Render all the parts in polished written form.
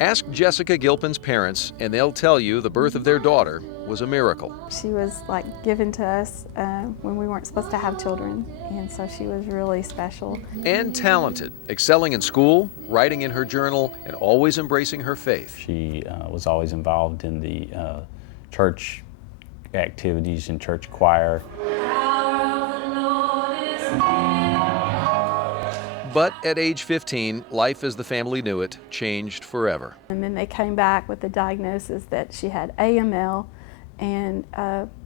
Ask Jessica Gilpin's parents, and they'll tell you the birth of their daughter was a miracle. She was like given to us when we weren't supposed to have children, and so she was really special. And talented, excelling in school, writing in her journal, and always embracing her faith. She was always involved in the church activities and church choir. But at age 15, life as the family knew it changed forever. And then they came back with the diagnosis that she had AML, and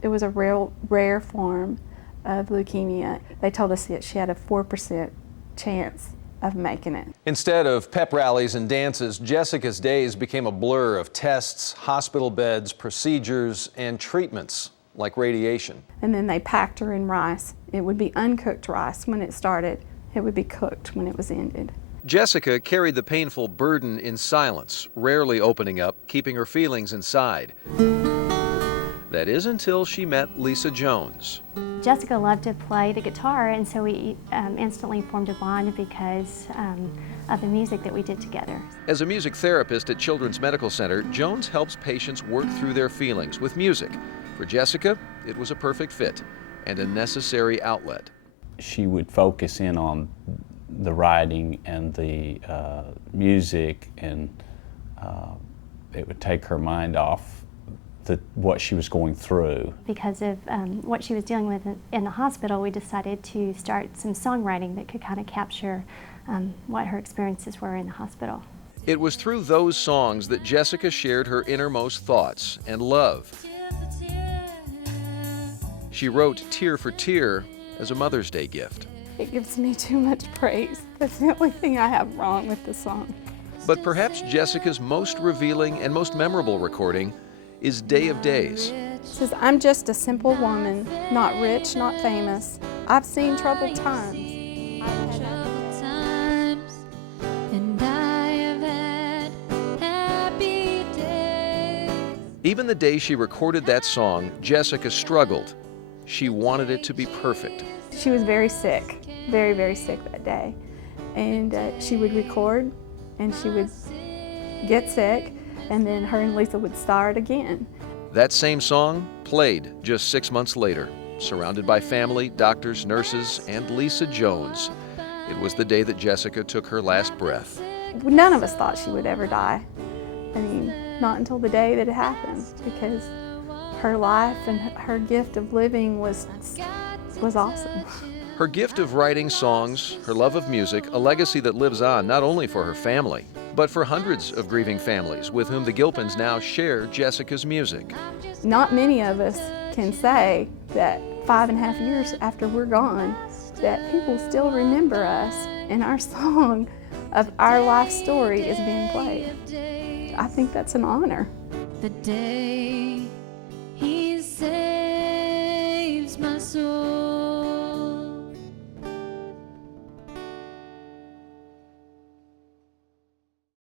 it was a rare form of leukemia. They told us that she had a 4% chance of making it. Instead of pep rallies and dances, Jessica's days became a blur of tests, hospital beds, procedures, and treatments like radiation. And then they packed her in rice. It would be uncooked rice when it started. It would be cooked when it was ended. Jessica carried the painful burden in silence, rarely opening up, keeping her feelings inside. That is until she met Lisa Jones. Jessica loved to play the guitar, and so we instantly formed a bond because of the music that we did together. As a music therapist at Children's Medical Center, Jones helps patients work through their feelings with music. For Jessica, it was a perfect fit and a necessary outlet. She would focus in on the writing and the music, and it would take her mind off what she was going through. Because of what she was dealing with in the hospital, we decided to start some songwriting that could kind of capture what her experiences were in the hospital. It was through those songs that Jessica shared her innermost thoughts and love. She wrote Tear for Tear as a Mother's Day gift. It gives me too much praise. That's the only thing I have wrong with the song. But perhaps Jessica's most revealing and most memorable recording is Day of Days. It says, I'm just a simple woman, not rich, not famous. I've seen troubled times. Even the day she recorded that song, Jessica struggled. She wanted it to be perfect. She was very sick, very, very sick that day. And she would record, and she would get sick, and then her and Lisa would start again. That same song played just 6 months later, surrounded by family, doctors, nurses, and Lisa Jones. It was the day that Jessica took her last breath. None of us thought she would ever die. I mean, not until the day that it happened, because her life and her gift of living was awesome. Her gift of writing songs, her love of music, a legacy that lives on not only for her family, but for hundreds of grieving families with whom the Gilpins now share Jessica's music. Not many of us can say that 5.5 years after we're gone, that people still remember us and our song of our life story is being played. I think that's an honor. The day he